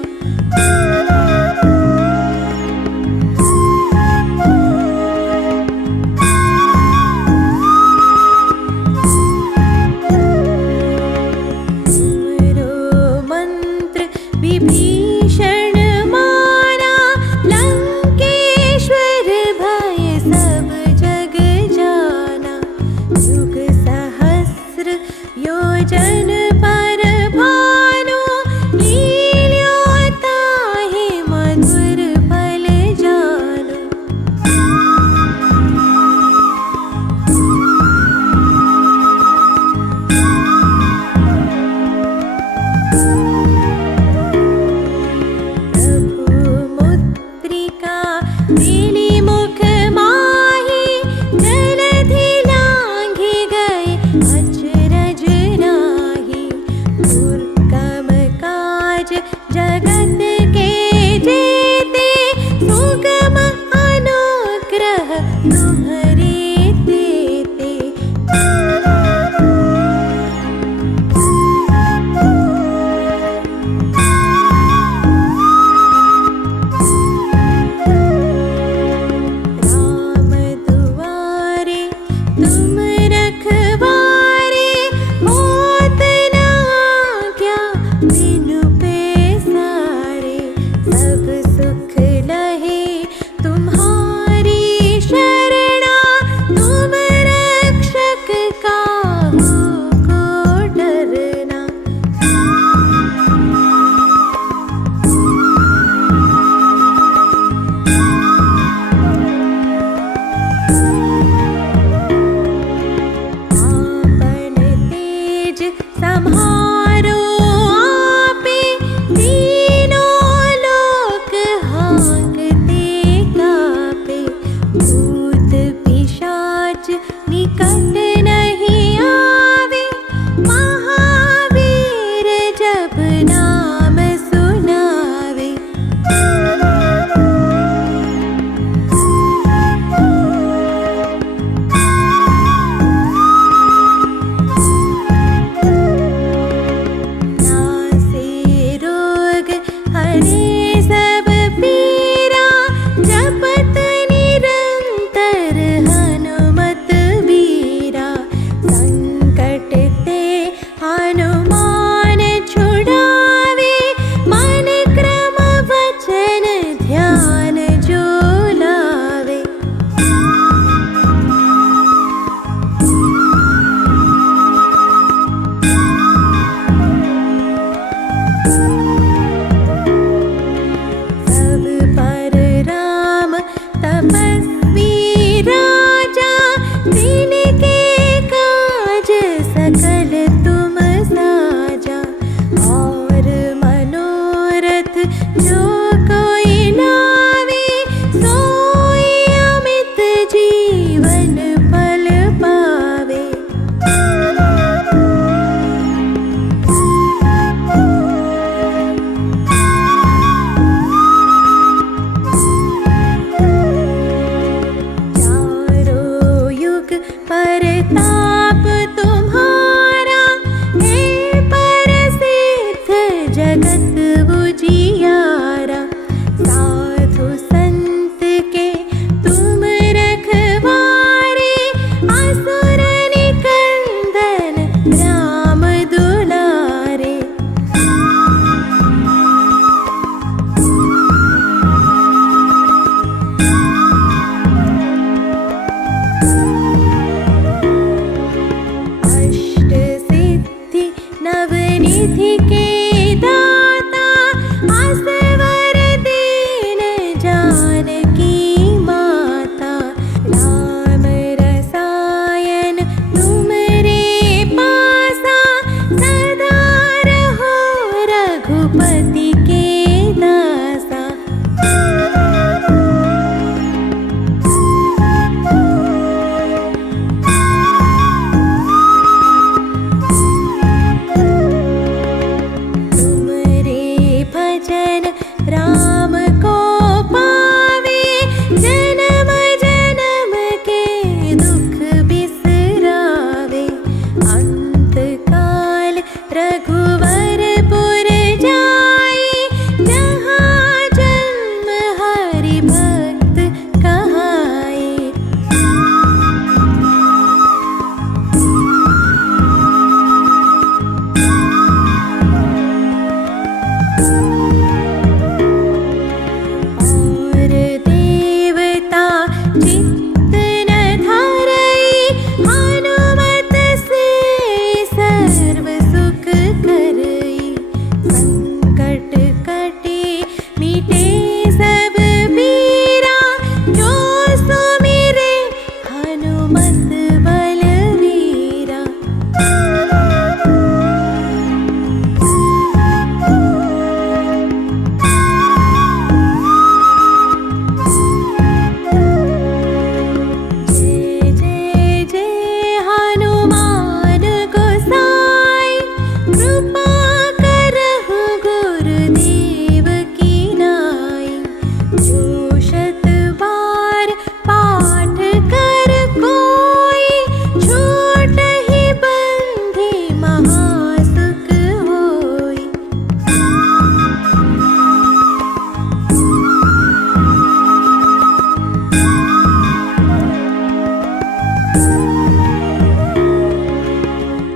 तुमरो मंत्र विभीषण माना लंकेश्वर भय सब जग जाना युग सहस्र योजन पर भानु लील्यो ताहि मधुर फल जानु प्रभु मुद्रिका मिली मुख माहि जलधि लांघि गए अचरज नाही दुर्गम काज जगत के जेते सुगम अनुग्रह तुम्हरे तेते राम दुआरे तुम रखवारे होत न आज्ञा बिनु पैसारे सब सुख लहे तुम्हारे तपस्वी राजा, तिनके काज सकल तुम साजा। और मनोरथ जो कोई लावे, सोई अमित जीवन फल पावे। चारों युग परताप तुम्हारा, हे परसिद्ध जगत उजियारा। साधु संत के तुम रखवारे, असुर निकंदन राम दुलारे। अष्ट सिद्धि नवनिधि के दाता, असवर दीन जानकी माता। राम रसायन तुमरे पासा, सदा रहो रघुपति के दासा। तुमरे भजन राम को पावे, जन्म जन्म के दुख बिसरावे। अंत काल रघुवरपुर जाई, जहाँ जन्म हरि भक्त कहाई। और देवता चित्त न धरई, हनुमत से सर्व सुख करई। संकट कटे मिटे सब पीरा, जो सुमिरे हनुमत बलवीरा। जय जय जय हनुमान गोसाई, कृपा करहु गुरुदेव की नाई। जो शत बार पाठ कर कोई, छूटहि बंधि महासुख होई।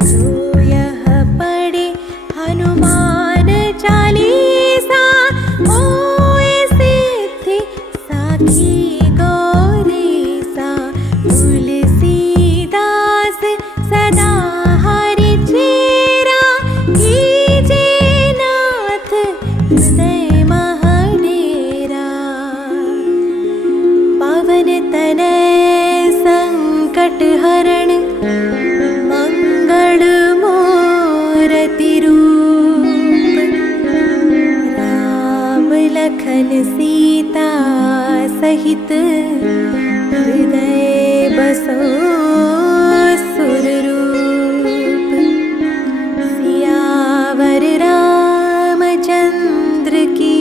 जो यह पढ़े हनुमान चालीसा, होए सिद्धि साखी गौरीसा। तुलसीदास सदा हरि चेरा, कीजे नाथ हृदय महडेरा। पवन तनय संकट हरण, मंगल मूरति रूप। राम लखन सीता सहित, हृदय बसो सुररूप। सियावर रामचंद्र की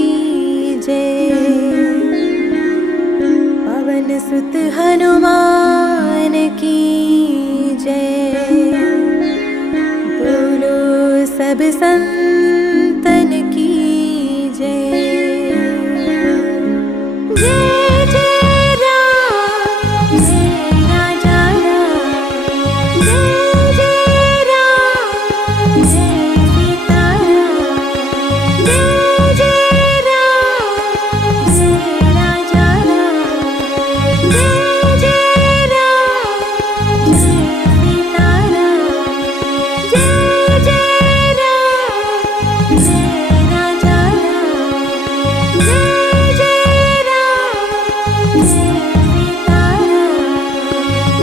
जय, पवन सुत हनुमान की जय। बोलो सब संत